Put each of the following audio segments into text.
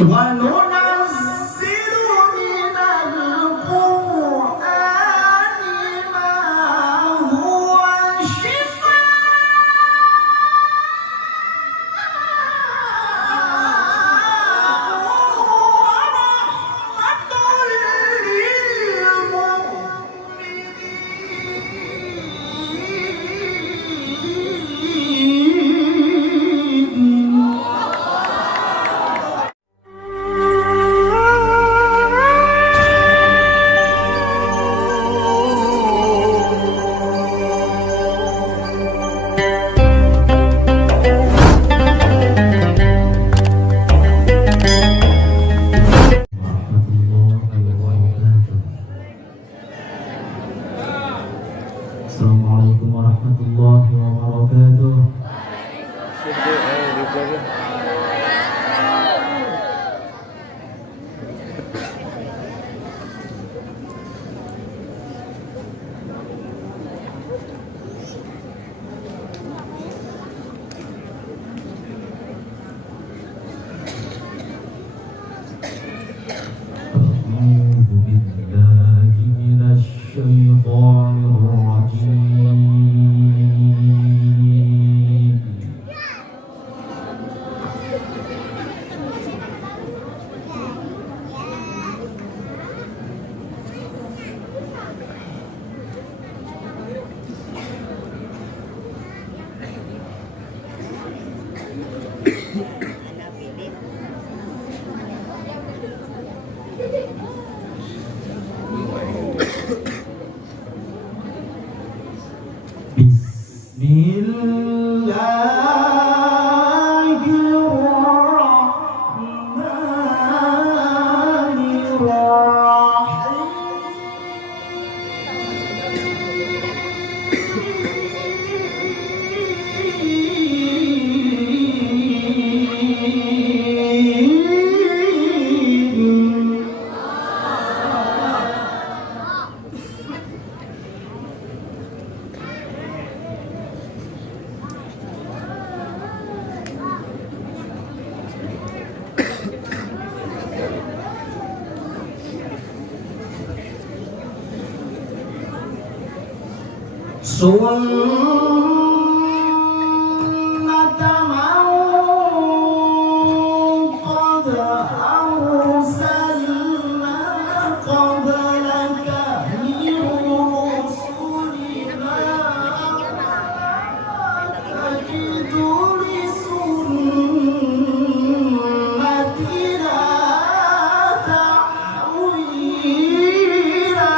وننزل من القرآن ما هو Assalamualaikum warahmatullahi wabarakatuh. A'udzu billahi minasy syaithanir rajim. سنة من قد أرسلنا قبلك من رسلنا تجد لسنتنا تحويلا.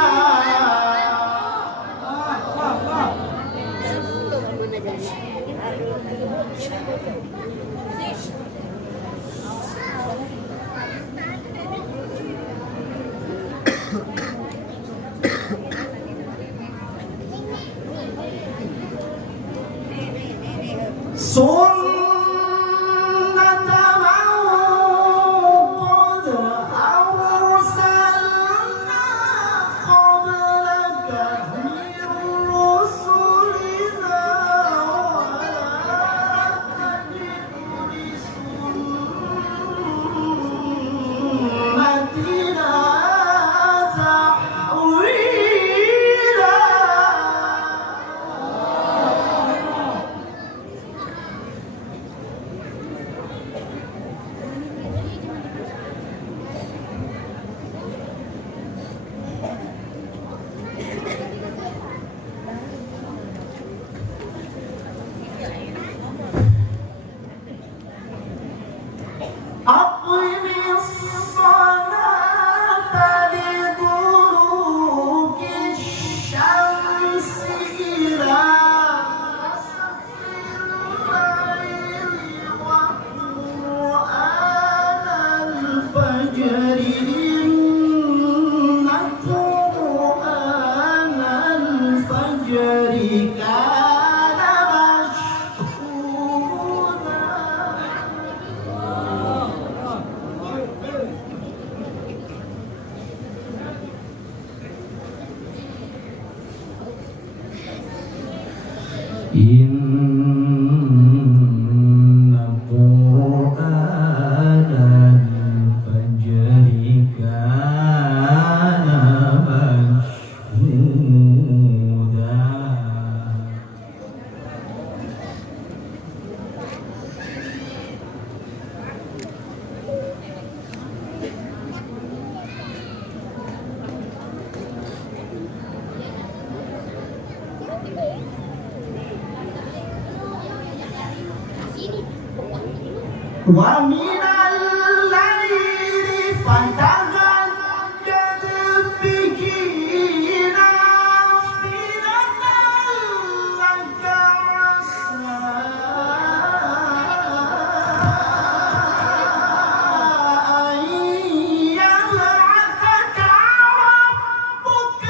سنة من قد أرسلنا قبلك من رسلنا ولا تجد لسنتنا تحويلا. أقم الصلاة لدلوك الشمس إلى غسق الليل وقرآن الفجر إن قرآن الفجر كان مشهودا. إن قرآن ومن الليل فتهجد به نافلة لك عسى أن يبعثك ربك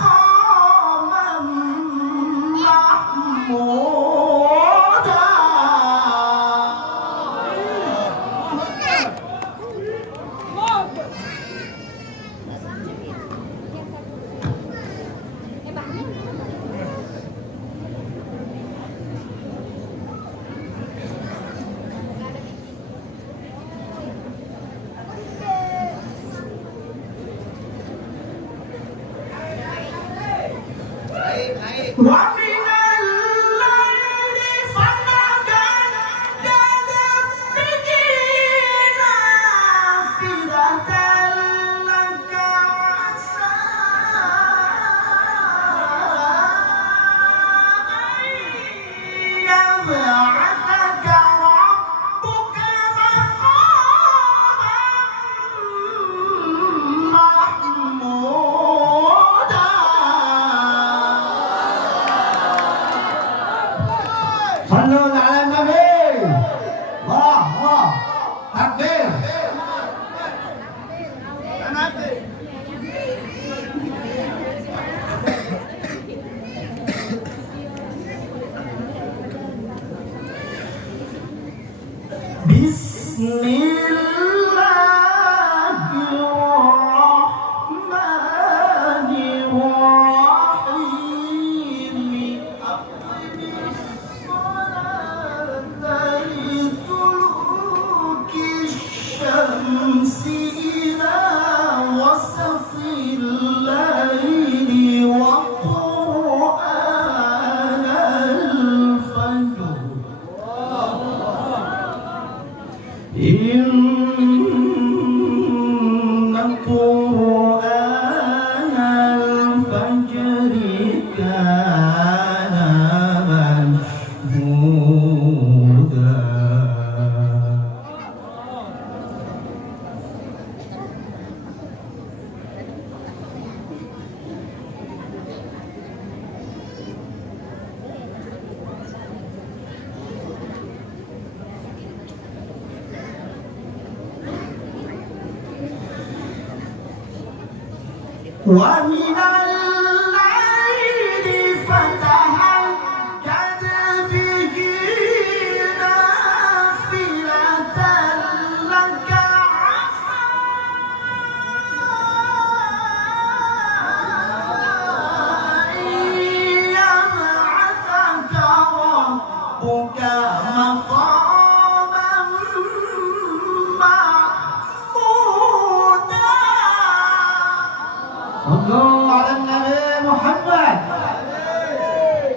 مقاما محمودا. ومن الليل فتهجد به نافلة لك عسى أن يبعثك ربك مقاما محمودا. صلوا على النبي. الله الله تكبير. بسم الله الرحمن الرحيم. أقم الصلاة لدلوك الشمس إلى غسق الليل وقرآن الفجر إن قرآن الفجر كان مشهودا. ومن الليل فتهجد به نافلة لك عسى أن يبعثك ربك مقاما محمودا. صلوا على النبي محمد.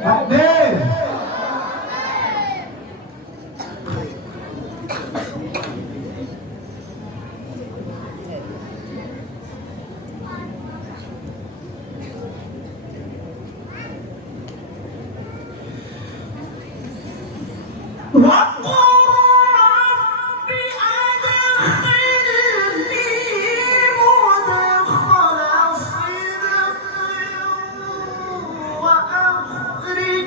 تكبير. وقل رب أدخلني مدخل صدق وأخرجني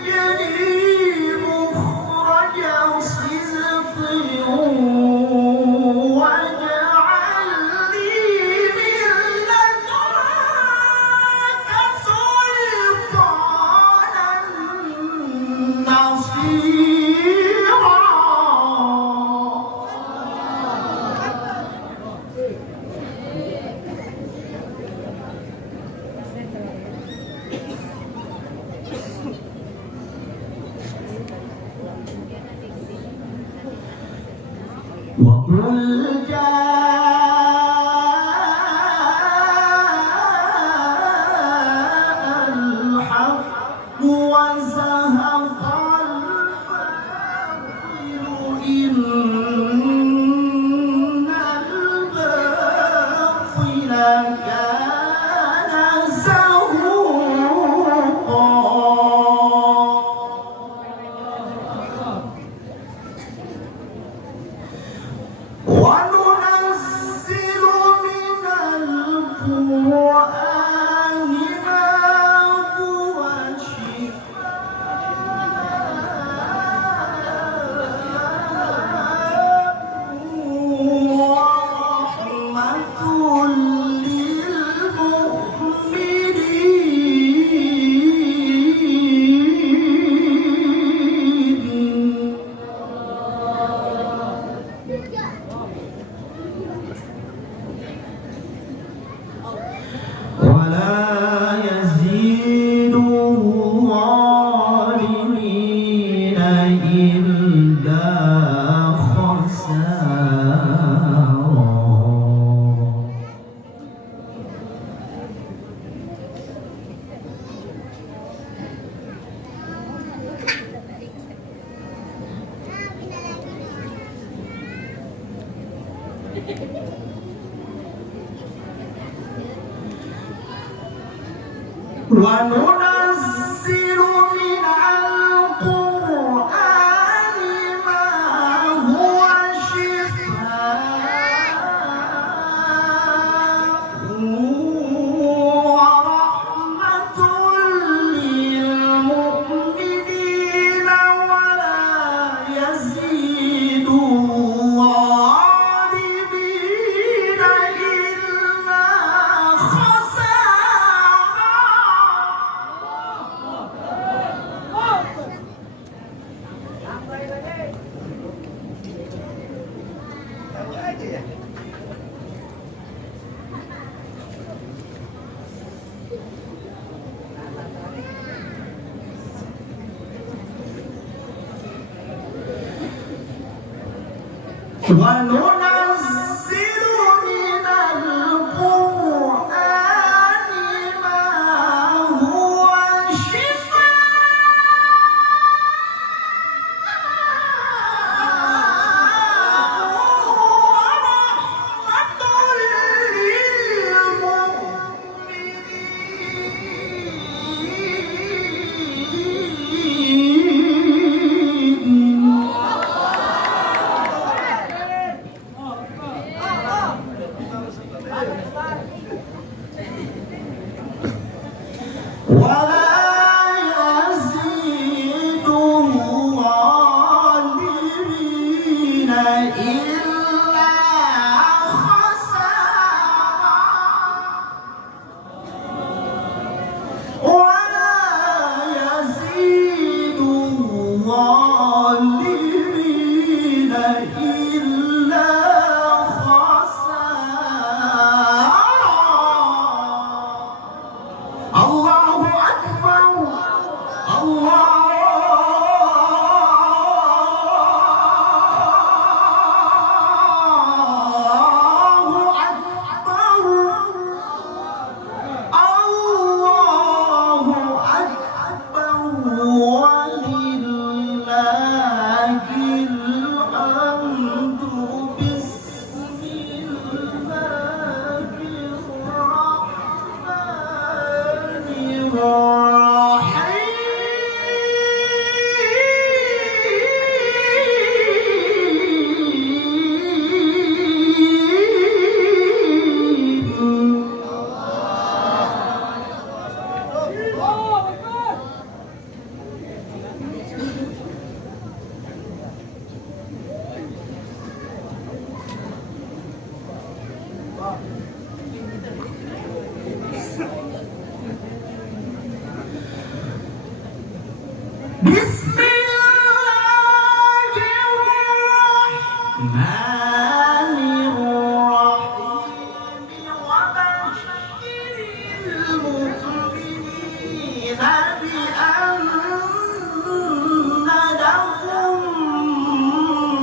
مخرج صدق واجعل لي من لدنك سلطانا نصيرا. وقل جاء الحق وزهق الباطل إن الباطل كان زهوقا. وننزل من القرآن ما هو شفاء ورحمة للمؤمنين ولا يزيد الظالمين إلا خسارا. وننزل من القرآن ما هو بسم الله الرحمن الرحيم وبشر المؤمنين بأن لهم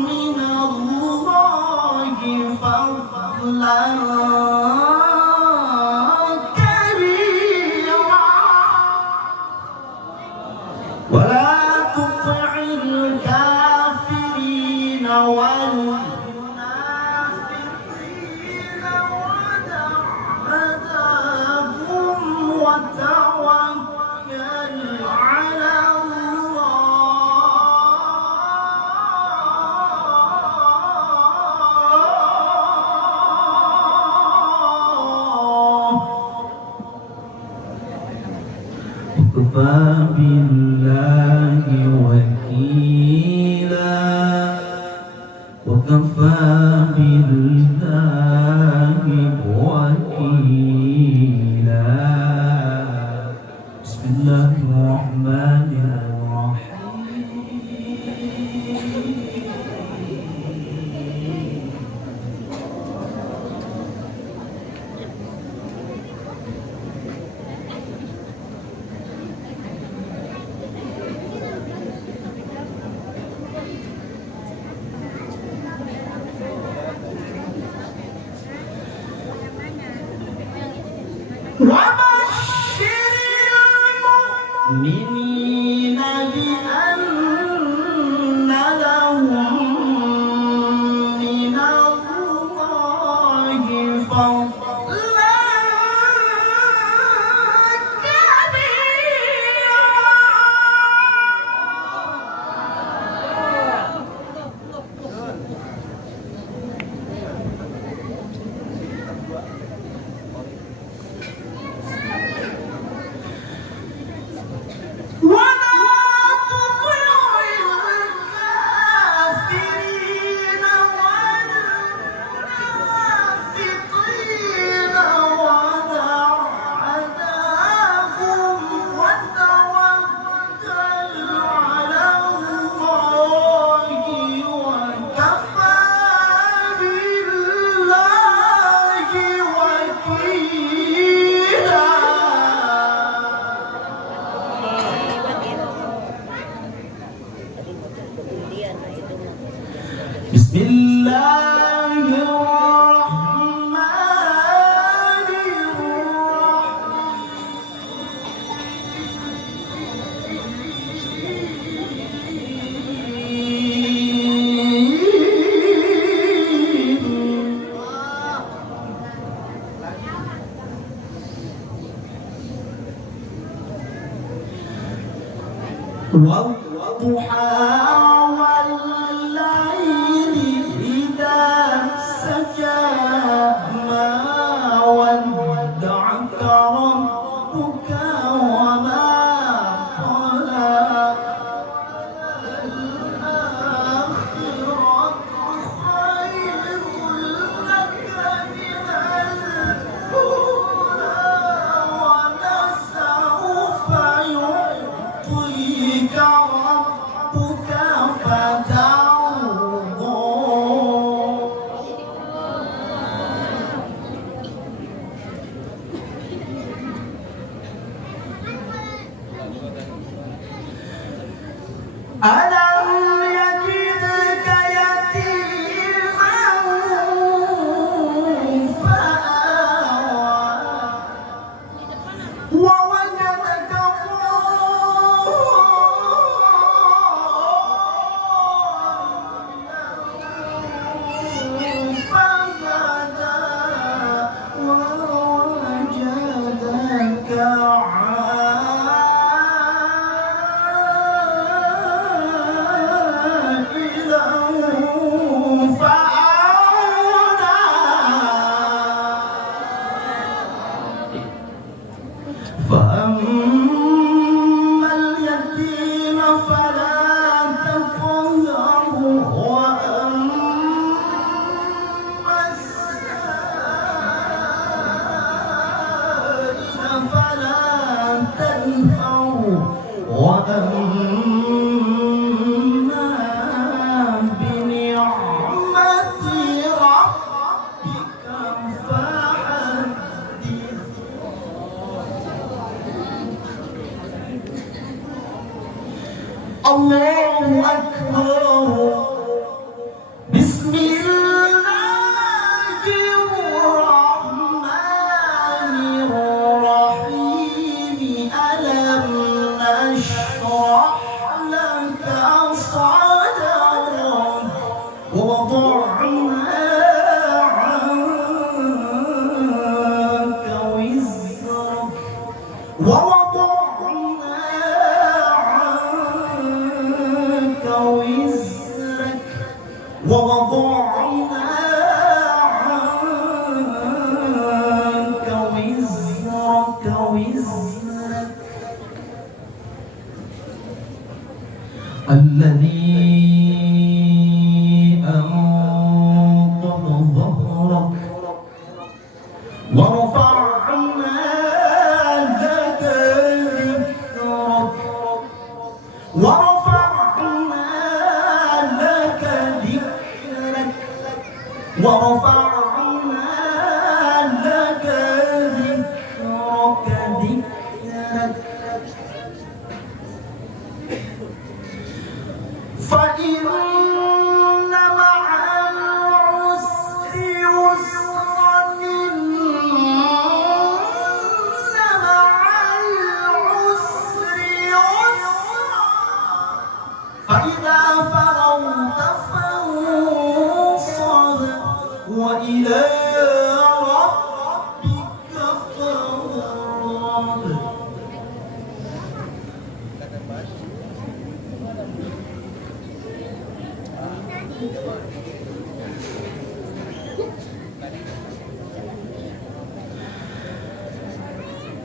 من الله فضلا ولا تطع الكافرين والمنافقين ودع أذاهم وتوكل على وكفى بالله وكيلا وكفى بالله وكيلا. بسم الله الرحمن وبشر المؤمنين بأن لهم من الله والضحى والليل إذا سجى ما ودعك ربك وما قلى الآخرة خير لك من الأولى ولسوف يعطيك ربك فترضى ألم يجدك يتيما فآوى ووجدك ضالا فهدى ووجدك عائلا فأغنى فأما اليتيم فلا تقهر وأما السائل فلا تنهر وأما بنعمة ربك فحدث الله أكبر بسم الله الرحمن الرحيم ألم نشرح لك صدرك ووضعنا عنك وزرك ووضعنا عنك وزرك ووضعنا عنك وزرك الذي أنقض ظهرك ورفعنا لك ذكرك ورفعنا لك ذكرك ورفعنا لك ذكرك فإن مع العسر يسرا إن مع العسر يسرا فإذا فرغت فانصب وإلى ربك فارغب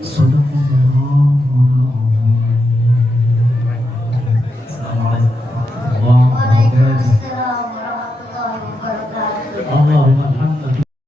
صدق الله العظيم. السلام عليكم. اللهم الحمد